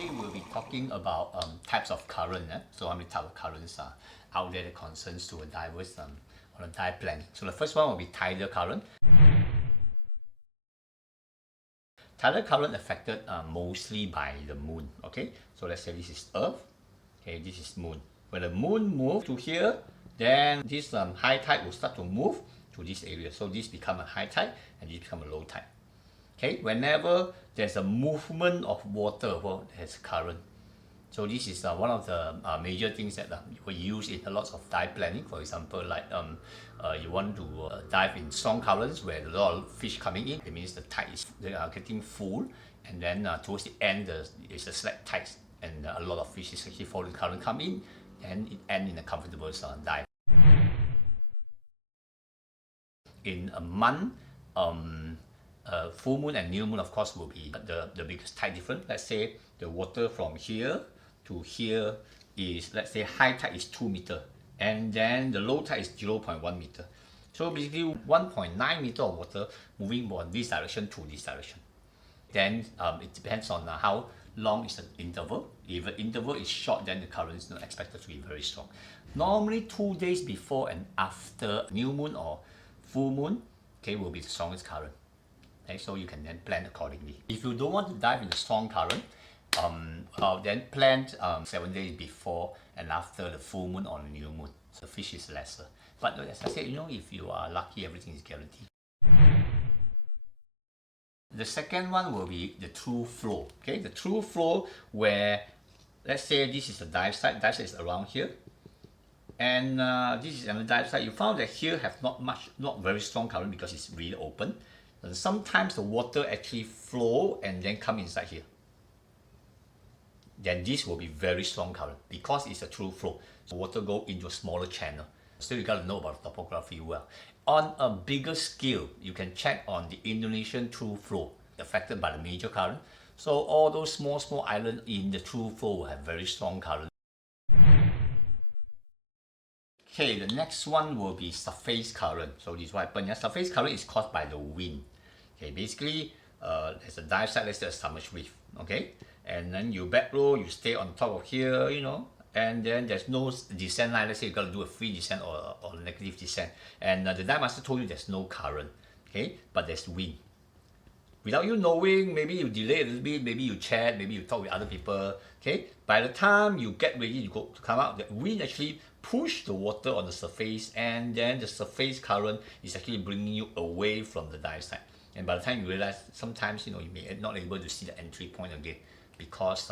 Today we'll be talking about types of current. So how many types of currents are out there that concerns to a diverse on a dive plan. So the first one will be tidal current. Tidal current affected mostly by the moon. Okay, so let's say this is Earth. Okay, this is moon. When the moon moves to here, then this high tide will start to move to this area. So this become a high tide and this become a low tide. Okay, whenever there's a movement of water, well, there's current. So this is one of the major things that we use in a lot of dive planning. For example, like you want to dive in strong currents where there's a lot of fish coming in. It means the tide is getting full, and then towards the end there's a slack tide, and a lot of fish is actually following current come in, and it ends in a comfortable dive. In a month, full moon and new moon, of course, will be the biggest tide difference. Let's say the water from here to here is, let's say high tide is 2 meters, and then the low tide is 0.1 meter. So basically 1.9 meter of water moving from this direction to this direction. Then it depends on how long is the interval. If the interval is short, then the current is not expected to be very strong. Normally 2 days before and after new moon or full moon, okay, will be the strongest current. Okay, so you can then plan accordingly. If you don't want to dive in a strong current, then plan 7 days before and after the full moon or the new moon. So the fish is lesser. But as I said, if you are lucky, everything is guaranteed. The second one will be the through flow. Okay, the through flow, where let's say this is the dive site. Dive site is around here, and this is another dive site. You found that here have not very strong current because it's really open. And sometimes the water actually flow and then come inside here. Then this will be very strong current because it's a through flow. So water go into a smaller channel. So you got to know about the topography well. On a bigger scale, you can check on the Indonesian through flow affected by the major current. So all those small islands in the through flow will have very strong current. Okay, the next one will be surface current. So this is what happens. Surface current is caused by the wind. Okay, basically, there's a dive site, let's say a submerged reef. Okay, and then you back row, you stay on top of here, and then there's no descent line. Let's say you got to do a free descent or negative descent, and the dive master told you there's no current. Okay, but there's wind. Without you knowing, maybe you delay a little bit, maybe you chat, maybe you talk with other people. Okay, by the time you get ready to come out, the wind actually push the water on the surface, and then the surface current is actually bringing you away from the dive site. And by the time you realize, sometimes you may not able to see the entry point again because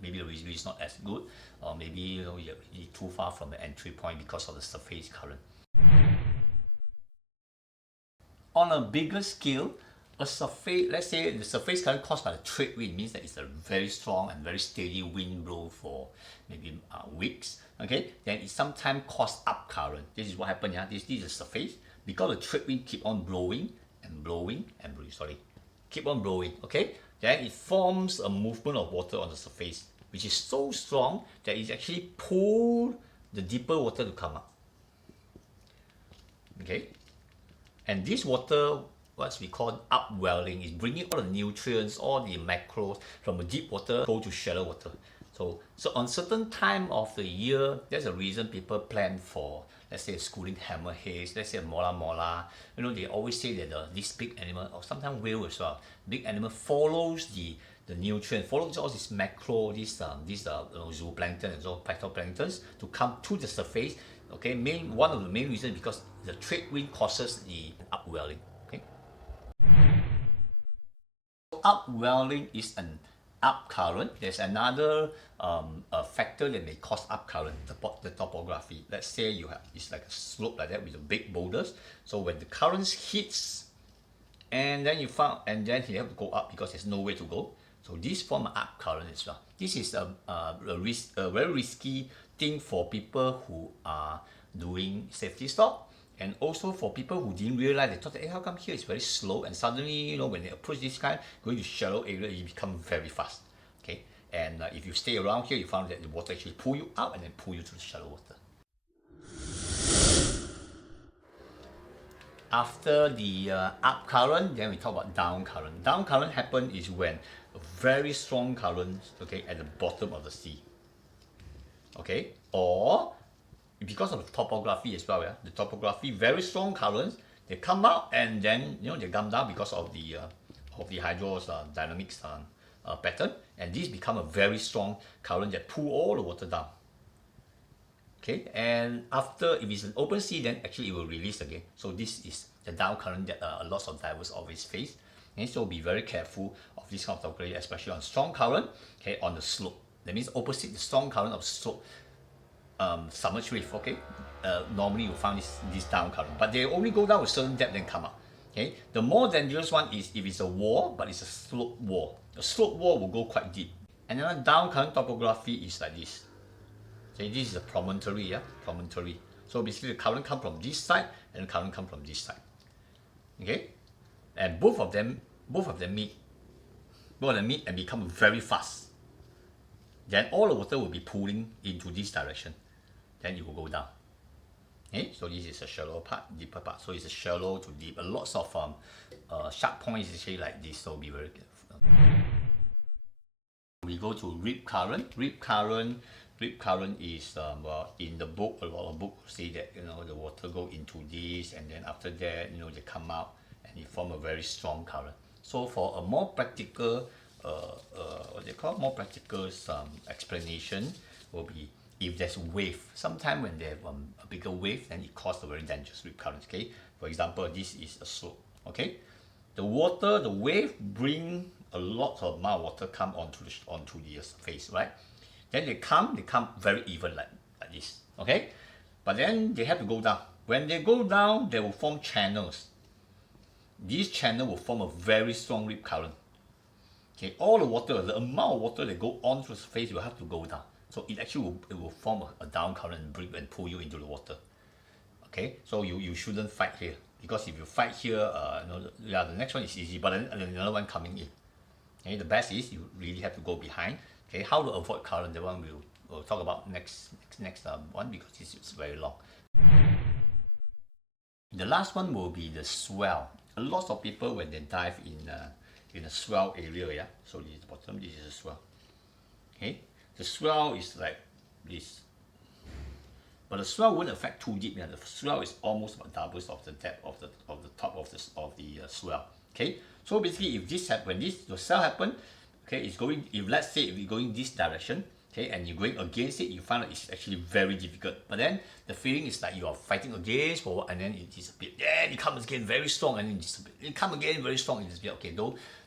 maybe the visual is not as good, or maybe you're too far from the entry point because of the surface current. On a bigger scale, let's say the surface current caused by the trade wind means that it's a very strong and very steady wind blow for maybe weeks. Okay, then it sometimes cause up current. This is what happened. This is the surface, because the trade wind keep on blowing and blowing and blowing. Keep on blowing. Okay, then it forms a movement of water on the surface, which is so strong that it actually pull the deeper water to come up. Okay, and this water, what we call upwelling, is bringing all the nutrients, all the macros from the deep water go to shallow water. So on certain time of the year, there's a reason people plan for, let's say, schooling hammerheads, let's say mola. They always say that this big animal, or sometimes whale as well, big animal follows the nutrient, follows all this macro, this zooplankton and so phytoplanktons to come to the surface. Okay, one of the main reasons because the trade wind causes the upwelling. Upwelling is an up current. There's another factor that may cause up current, the topography. Let's say it's like a slope like that with the big boulders. So when the currents hits, and then you have to go up because there's no way to go. So this form of up current as well. This is a very risky thing for people who are doing safety stop. And also for people who didn't realize, they thought that, hey, how come here it's very slow, and suddenly, when they approach this kind, going to shallow area, it become very fast. Okay, and if you stay around here, you found that the water actually pull you out and then pull you to the shallow water. After the up current, then we talk about down current. Down current happen is when a very strong current, okay, at the bottom of the sea, okay, or because of the topography as well, yeah, the topography, very strong currents, they come out and then they come down because of the hydrodynamics pattern, and these become a very strong current that pull all the water down. Okay, and after, if it's an open sea, then actually it will release again. So this is the down current that a lot of divers always face. Okay, so be very careful of this kind of topography, especially on strong current, okay, on the slope. That means opposite the strong current of slope, submerged reef, okay, normally you find this down current, but they only go down with certain depth then come up. Okay, the more dangerous one is if it's a wall, but it's a slope wall. A slope wall will go quite deep. And another down current topography is like this. Okay, this is a promontory, yeah, promontory. So basically the current come from this side and the current come from this side. Okay, and both of them meet and become very fast. Then all the water will be pulling into this direction. Then it will go down. Okay, so this is a shallow part, deeper part. So it's a shallow to deep. A lots of sharp points is actually like this. So be very careful. We go to rip current. Rip current is well, in the book, a lot of books say that the water go into this, and then after that they come out and it form a very strong current. So for a more practical what they call more practical explanation will be if there's wave. Sometimes when they have a bigger wave, then it causes a very dangerous rip current. Okay, for example, this is a slope. Okay, the wave bring a lot of amount of water come onto the surface, right? Then they come very even like this. Okay, but then they have to go down. When they go down, they will form channels. These channels will form a very strong rip current. Okay, all the water, the amount of water that go onto the surface will have to go down. So it actually will form a down current and pull you into the water. Okay, so you shouldn't fight here, because if you fight here, the next one is easy, but then another one coming in. Okay, the best is you really have to go behind. Okay, how to avoid current, that one we'll talk about next one, because this is very long. The last one will be the swell. A lot of people, when they dive in a swell area, yeah. So this is the bottom, this is a swell. Okay, the swell is like this, but the swell won't affect too deep. Yeah, the swell is almost about doubles of the depth of the top of the swell. Okay, so basically, if this happen, when the swell happen, okay, it's going. If let's say if you're going this direction, okay, and you're going against it, you find that it's actually very difficult. But then the feeling is like you are fighting against for, and then it disappears. Then it comes again very strong, and then it disappears. It comes again very strong, and it disappears. Okay,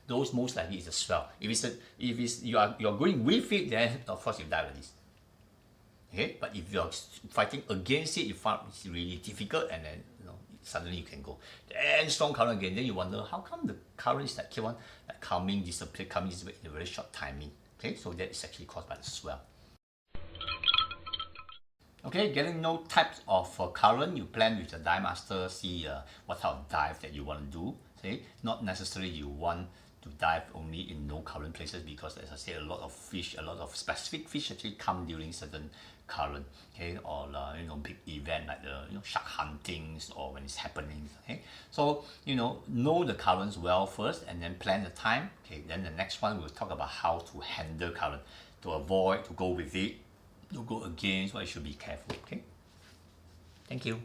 those most likely is a swell. If you're going with it, then of course you die with this. Okay, but if you're fighting against it, you find it's really difficult, and then suddenly you can go. Then strong current again. Then you wonder how come the current is like keep on like coming, disappear, coming, disappear in a very short timing. Okay, so that is actually caused by the swell. Okay, getting to know types of current, you plan with the dive master, see what type of dive that you want to do. Okay, not necessarily you want to dive only in no current places, because as I said, a lot of specific fish actually come during certain current. Okay, or big event like the shark huntings, or when it's happening. Okay, so know the currents well first, and then plan the time. Okay, then the next one we'll talk about how to handle current, to avoid, to go with it, to go against, what you should be careful. Okay, thank you.